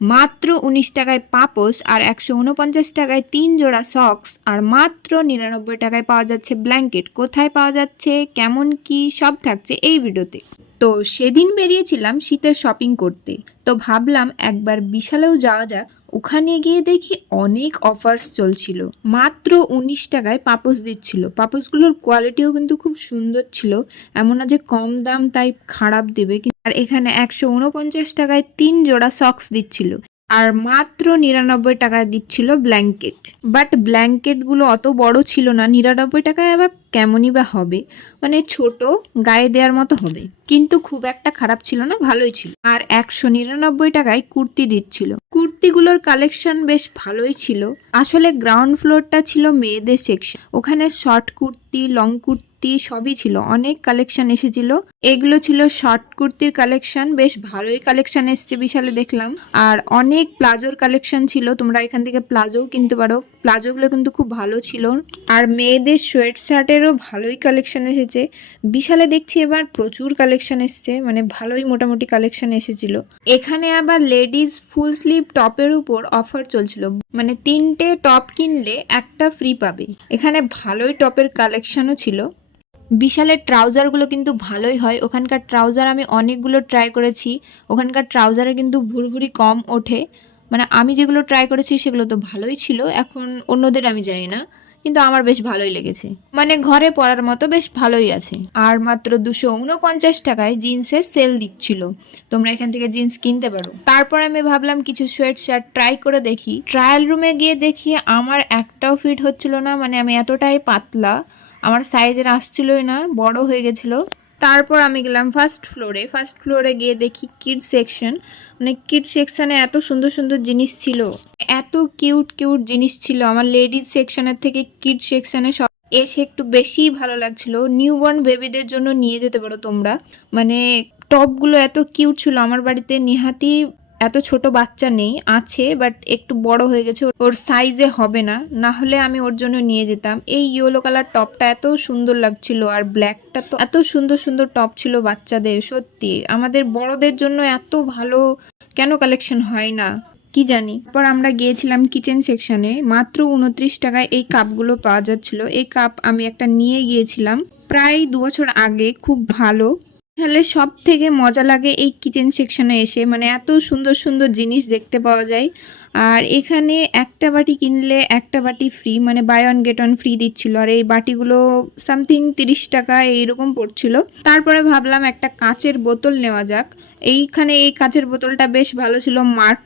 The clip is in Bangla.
মাত্র 19 টাকায় পাপোশ আর 149 টাকায় 3 জোড়া সক্স আর মাত্র 99 টাকায় পাওয়া যাচ্ছে ব্ল্যাঙ্কেট। কোথায় পাওয়া যাচ্ছে, কেমন কি, সব থাকছে এই ভিডিওতে। তো সেদিন বেরিয়েছিলাম শীতের শপিং করতে, তো ভাবলাম একবার বিশালেও যাওয়া যাক। ওখানে গিয়ে দেখি অনেক অফার্স চলছিল, মাত্র 19 টাকায় পাপোশ দিচ্ছিল। পাপোশগুলোর কোয়ালিটিও কিন্তু খুব সুন্দর ছিল, এমন না যে কম দাম তাই খারাপ দেবে। আর এখানে 149 টাকায় 3 জোড়া সক্স দিচ্ছিল আর মাত্র 99 টাকায় দিচ্ছিল ব্ল্যাঙ্কেট। বাট ব্ল্যাঙ্কেটগুলো অত বড় ছিল না, 99 টাকায় আবার কেমনই বা হবে, মানে ছোট, গায়ে দেওয়ার মতো হবে, কিন্তু খুব একটা খারাপ ছিল না, ভালোই ছিল। আর 199 টাকায় কুর্তি দিচ্ছিল। কুর্তিগুলোর কালেকশন বেশ ভালোই ছিল। আসলে গ্রাউন্ড ফ্লোরটা ছিল মেয়েদের সেকশন, ওখানে শর্ট কুর্তি, লং কুর্তি সবই ছিল, অনেক কালেকশন এসেছিল। এগুলো ছিল শর্ট কুর্তির কালেকশন, বেশ ভালোই কালেকশন এসছে বিশালে দেখলাম। আর অনেক প্লাজোর কালেকশন ছিল, তোমরা এখান থেকে প্লাজোও কিনতে পারো, প্লাজোগুলো কিন্তু খুব ভালো ছিল। আর মেয়েদের সোয়েট শার্টেরও ভালোই কালেকশন এসেছে বিশালে, দেখছি এবার প্রচুর কালেকশন এসছে, মানে ভালোই মোটামুটি কালেকশন এসেছিল। এখানে আবার লেডিস ফুল স্লিভ টপের উপর অফার চলছিল, মানে 3টে টপ কিনলে একটা ফ্রি পাবে। এখানে ভালোই টপের কালেকশনও ছিল। বিশালের ট্রাউজারগুলো কিন্তু ভালোই হয়, ওখানকার ট্রাউজার আমি অনেকগুলো ট্রাই করেছি, ওখানকার ট্রাউজারে কিন্তু ভুরভুরি কম ওঠে। মানে আমি যেগুলো ট্রাই করেছি সেগুলো তো ভালোই ছিল, এখন অন্যদের আমি জানি না, কিন্তু আমার বেশ ভালোই লেগেছে, মানে ঘরে পরার মতো বেশ ভালোই আছে। আর মাত্র 249 টাকায় জিন্সের সেল দিচ্ছিল, তোমরা এখান থেকে জিন্স কিনতে পারো। তারপর আমি ভাবলাম কিছু সোয়েট শার্ট ট্রাই করে দেখি। ট্রায়াল রুমে গিয়ে দেখি আমার একটাও ফিট হচ্ছিল না, মানে আমি এতটাই পাতলা, আমার সাইজের আসছিলই না, বড় হয়ে গেছিলো। তারপর আমি গেলাম ফার্স্ট ফ্লোরে গিয়ে দেখি কিড সেকশন, মানে কিড সেকশনে এত সুন্দর সুন্দর জিনিস ছিল, এত কিউট কিউট জিনিস ছিল। আমার লেডিস সেকশনের থেকে কিড সেকশনে সব এসে একটু বেশিই ভালো লাগছিল। নিউবর্ন বেবিদের জন্য নিয়ে যেতে পারো তোমরা, মানে টপগুলো এত কিউট ছিল। আমার বাড়িতে নেহাতি এত ছোট বাচ্চা নেই, আছে বাট একটু বড় হয়ে গেছে, ওর সাইজে হবে না, না হলে আমি ওর জন্য নিয়ে যেতাম। এই ইয়েলো কালার টপটা এত সুন্দর লাগছিল, আর ব্ল্যাকটা তো এত সুন্দর সুন্দর টপ ছিল বাচ্চাদের। সত্যি আমাদের বড়দের জন্য এত ভালো কেন কালেকশন হয় না কি জানি। তারপর আমরা গিয়েছিলাম কিচেন সেকশনে, মাত্র 29 টাকায় এই কাপগুলো পাওয়া যাচ্ছিল। এই কাপ আমি একটা নিয়ে গিয়েছিলাম প্রায় 2 বছর আগে, খুব ভালো। তাহলে সব থেকে মজা লাগে এই কিচেন সেকশনে এসে, মানে এত সুন্দর সুন্দর জিনিস দেখতে পাওয়া যায়। আর এখানে একটা বাটি কিনলে একটা বাটি ফ্রি, মানে buy one get one free দিচ্ছিল। আর এই বাটিগুলো সামথিং 30 টাকা এইরকম পড়ছিল। তারপরে ভাবলাম একটা কাচের বোতল নেওয়া যাক। এইখানে এই কাচের বোতলটা বেশ ভালো ছিল, মার্ক